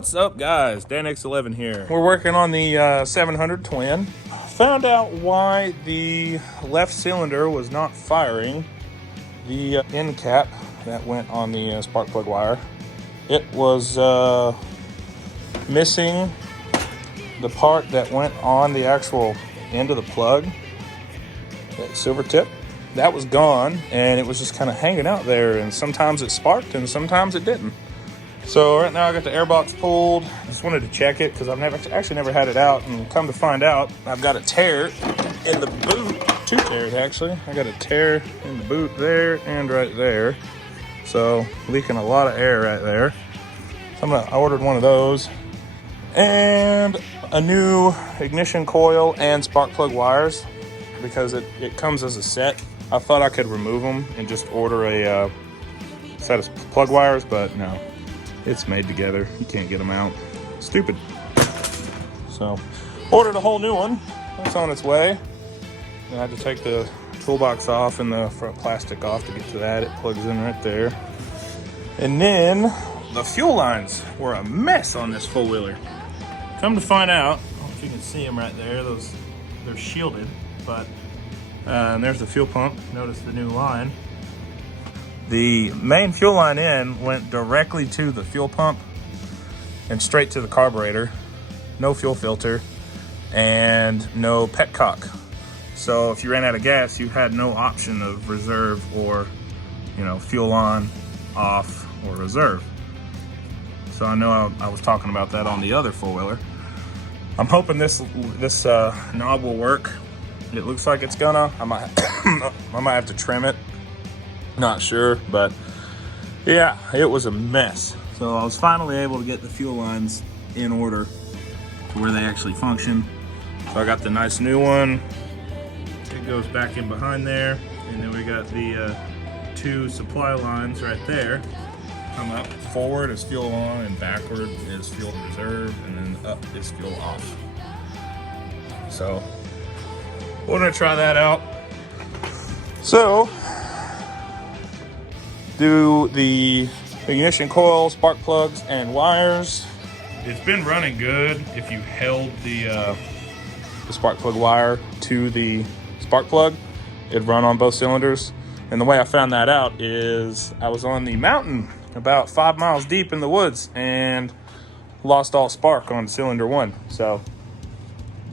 What's up, guys? Dan X11 here. We're working on the 700 twin. Found out why the left cylinder was not firing the end cap that went on the spark plug wire. It was missing the part that went on the actual end of the plug, that silver tip. That was gone, and it was just kind of hanging out there, and sometimes it sparked and sometimes it didn't. So right now I got the airbox pulled. I just wanted to check it because I've never had it out, and come to find out, I've got a tear in the boot. Two tears actually. I got a tear in the boot there and right there. So leaking a lot of air right there. So I ordered one of those, and a new ignition coil and spark plug wires, because it comes as a set. I thought I could remove them and just order a set of plug wires, but no. It's made together. You can't get them out. Stupid. So, ordered a whole new one. It's on its way. I had to take the toolbox off and the front plastic off to get to that. It plugs in right there. And then, the fuel lines were a mess on this four-wheeler. Come to find out, I don't know if you can see them right there. They're shielded, but and there's the fuel pump. Notice the new line. The main fuel line in went directly to the fuel pump and straight to the carburetor. No fuel filter and no petcock. So if you ran out of gas, you had no option of reserve or, fuel on, off, or reserve. So I know I was talking about that on the other four-wheeler. I'm hoping this knob will work. It looks like it's gonna. I might have to trim it. Not sure, but yeah, it was a mess. So I was finally able to get the fuel lines in order to where they actually function. So I got the nice new one. It goes back in behind there, and then we got the two supply lines right there. Come up forward is fuel on, and backward is fuel reserve, and then up is fuel off. So we're gonna try that out. So do the ignition coil, spark plugs, and wires. It's been running good if you held the spark plug wire to the spark plug. It'd run on both cylinders. And the way I found that out is I was on the mountain about 5 miles deep in the woods and lost all spark on cylinder one. So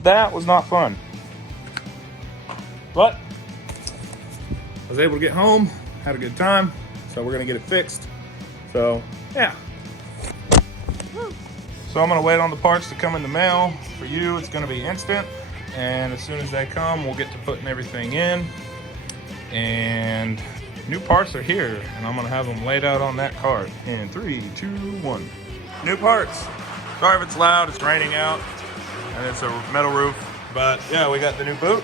that was not fun. But I was able to get home, had a good time. So we're gonna get it fixed. So yeah. So I'm gonna wait on the parts to come in the mail. For you, it's gonna be instant. And as soon as they come, we'll get to putting everything in. And new parts are here, and I'm gonna have them laid out on that cart in 3, 2, 1. New parts. Sorry if it's loud, it's raining out, and it's a metal roof. But yeah, we got the new boot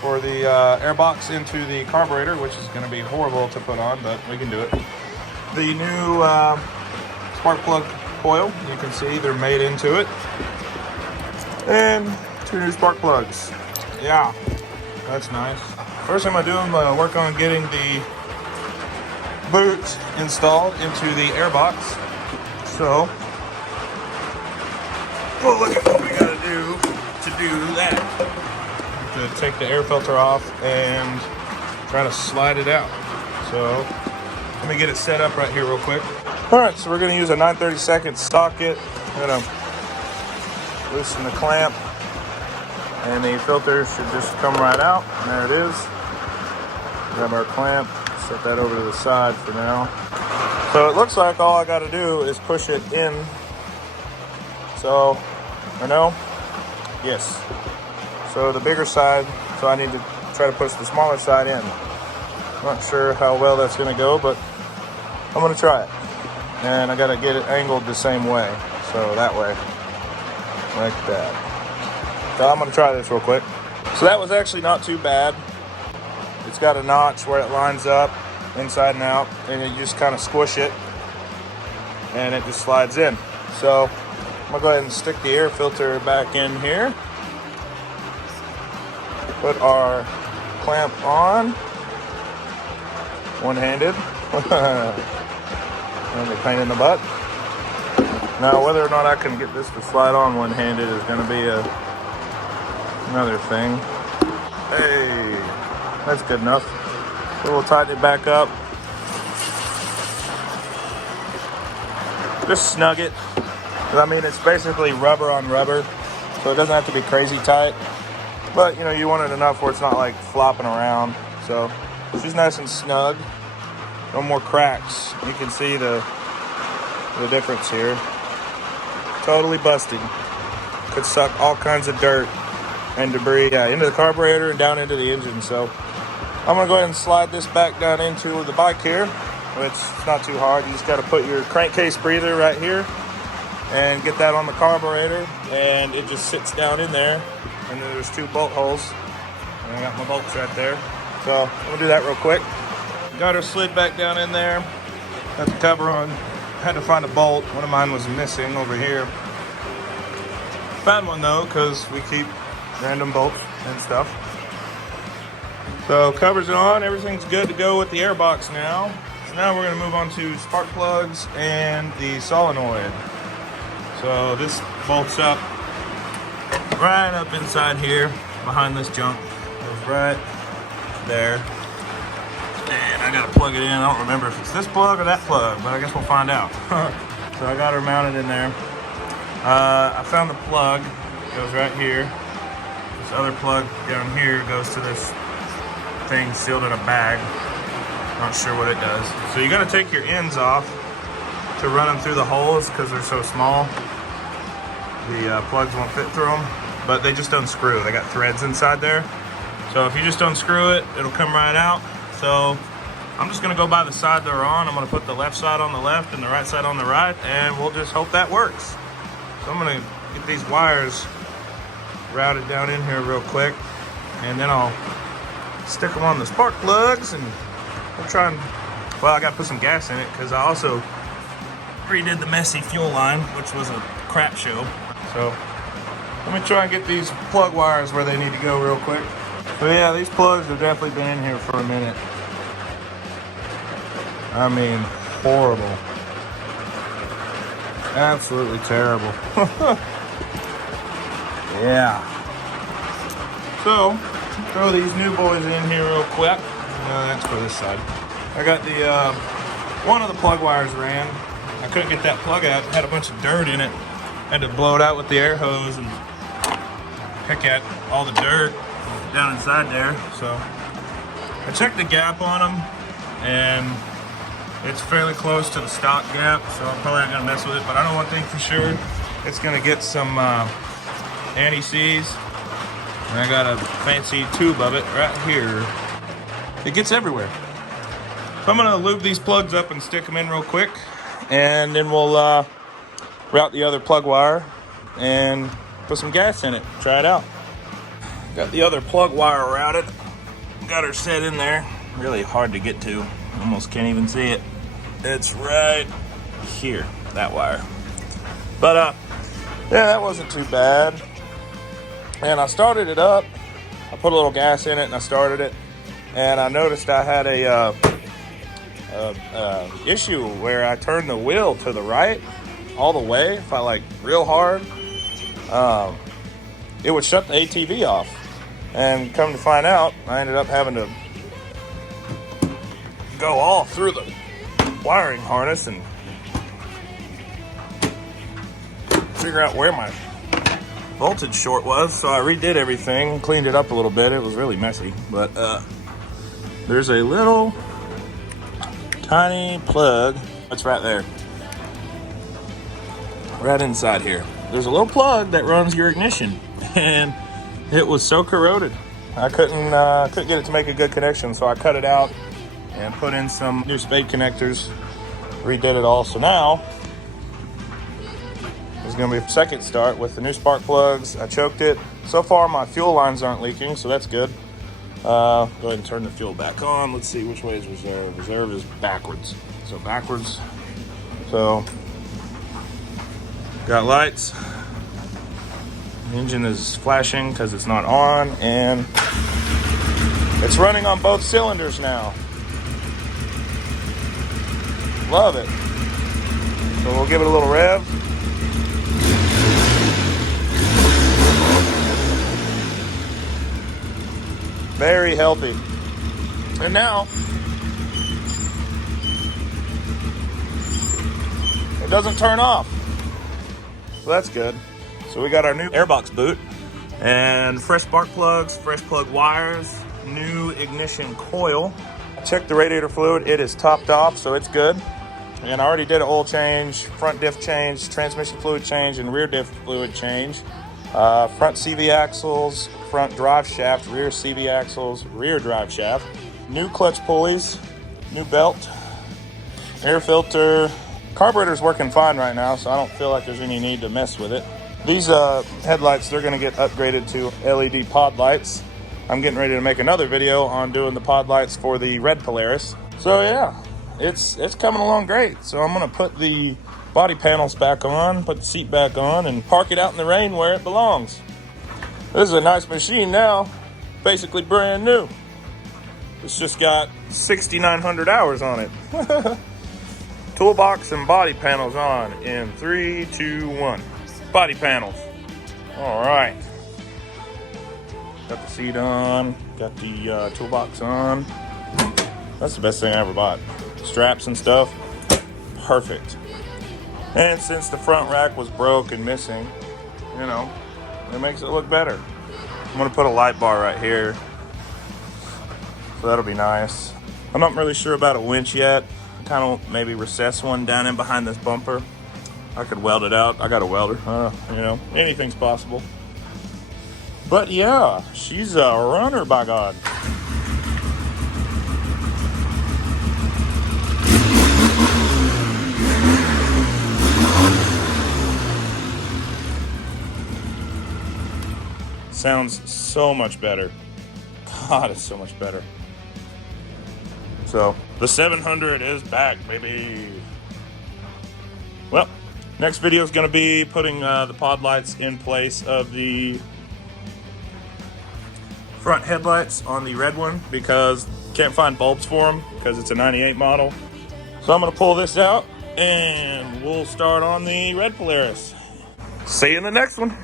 for the airbox into the carburetor, which is going to be horrible to put on, but we can do it. The new spark plug coil, you can see they're made into it. And 2 new spark plugs. Yeah, that's nice. First thing I'm going to do, I'm work on getting the boot installed into the airbox. So, we'll look at what we got to do that. To take the air filter off and try to slide it out. So let me get it set up right here real quick. All right, so we're gonna use a 9/32 socket. I'm gonna loosen the clamp, and the filter should just come right out. And there it is. Grab our clamp, set that over to the side for now. So it looks like all I gotta do is push it in. So, yes. So the bigger side, so I need to try to push the smaller side in. Not sure how well that's gonna go, but I'm gonna try it. And I gotta get it angled the same way. So that way, like that. So I'm gonna try this real quick. So that was actually not too bad. It's got a notch where it lines up inside and out, and you just kind of squish it and it just slides in. So I'm gonna go ahead and stick the air filter back in here. Put our clamp on, one-handed, and a pain in the butt. Now, whether or not I can get this to slide on one-handed is going to be another thing. Hey, that's good enough. So we'll tighten it back up. Just snug it. I mean, it's basically rubber on rubber, so it doesn't have to be crazy tight. But, you know, you want it enough where it's not like flopping around. So it's just nice and snug. No more cracks. You can see the difference here. Totally busted. Could suck all kinds of dirt and debris into the carburetor and down into the engine. So I'm going to go ahead and slide this back down into the bike here, which is not too hard. You just got to put your crankcase breather right here and get that on the carburetor, and it just sits down in there. And then there's 2 bolt holes, and I got my bolts right there. So I'm going to do that real quick. Got her slid back down in there. Got the cover on. Had to find a bolt. One of mine was missing over here. Found one though, because we keep random bolts and stuff. So covers it on. Everything's good to go with the air box now. So now we're going to move on to spark plugs and the solenoid. So this bolts up right up inside here behind this junk. Goes right there. And I gotta plug it in. I don't remember if it's this plug or that plug, but I guess we'll find out. So I got her mounted in there. I found the plug. It goes right here. This other plug down here goes to this thing sealed in a bag. Not sure what it does. So you gotta take your ends off to run them through the holes because they're so small. The plugs won't fit through them, but they just unscrew. They got threads inside there. So if you just unscrew it, it'll come right out. So I'm just gonna go by the side they're on. I'm gonna put the left side on the left and the right side on the right, and we'll just hope that works. So I'm gonna get these wires routed down in here real quick, and then I'll stick them on the spark plugs, and we'll try and, well, I gotta put some gas in it because I also redid the messy fuel line, which was a crap show. So let me try and get these plug wires where they need to go real quick. So yeah, these plugs have definitely been in here for a minute. I mean, horrible. Absolutely terrible. Yeah. So, throw these new boys in here real quick. No, that's for this side. I got the, one of the plug wires ran. I couldn't get that plug out. It had a bunch of dirt in it. I had to blow it out with the air hose and pick at all the dirt down inside there. So I checked the gap on them, and it's fairly close to the stock gap, so I'm probably not gonna mess with it, but I know one thing for sure. It's gonna get some anti-seize, and I got a fancy tube of it right here. It gets everywhere. So I'm gonna lube these plugs up and stick them in real quick, and then we'll route the other plug wire and put some gas in it, try it out. Got the other plug wire routed, got her set in there. Really hard to get to, almost can't even see it. It's right here, that wire. But yeah, that wasn't too bad. And I started it up, I put a little gas in it and I started it, and I noticed I had a issue where I turned the wheel to the right all the way. If I like real hard, it would shut the ATV off. And come to find out, I ended up having to go all through the wiring harness and figure out where my voltage short was. So I redid everything, cleaned it up a little bit. It was really messy, but there's a little tiny plug. It's right there, right inside here. There's a little plug that runs your ignition, and it was so corroded. I couldn't get it to make a good connection, so I cut it out and put in some new spade connectors, redid it all. So now there's gonna be a second start with the new spark plugs. I choked it. So far my fuel lines aren't leaking, so that's good. Go ahead and turn the fuel back on. Let's see which way is reserve. Reserve is backwards. So backwards. So got lights. The engine is flashing because it's not on, and it's running on both cylinders now. Love it. So we'll give it a little rev. Very healthy. And now, it doesn't turn off. So that's good. So we got our new airbox boot and fresh spark plugs, fresh plug wires, new ignition coil. Check the radiator fluid. It is topped off, so it's good. And I already did an oil change, front diff change, transmission fluid change, and rear diff fluid change. Front CV axles, front drive shaft, rear CV axles, rear drive shaft. New clutch pulleys, new belt, air filter. Carburetor's working fine right now, so I don't feel like there's any need to mess with it. These headlights, they're gonna get upgraded to LED pod lights. I'm getting ready to make another video on doing the pod lights for the red Polaris. So yeah, it's coming along great. So I'm gonna put the body panels back on, put the seat back on, and park it out in the rain where it belongs. This is a nice machine now, basically brand new. It's just got 6,900 hours on it. Toolbox and body panels on in 3, 2, 1. Body panels. All right. Got the seat on, got the toolbox on. That's the best thing I ever bought. Straps and stuff, perfect. And since the front rack was broke and missing, you know, it makes it look better. I'm gonna put a light bar right here, so that'll be nice. I'm not really sure about a winch yet. Kind of maybe recess one down in behind this bumper. I could weld it out. I got a welder. You know, anything's possible. But yeah, she's a runner, by God. Sounds so much better. God, it's so much better. So, the 700 is back, baby. Well, next video is going to be putting the pod lights in place of the front headlights on the red one, because can't find bulbs for them because it's a 98 model. So I'm going to pull this out and we'll start on the red Polaris. See you in the next one.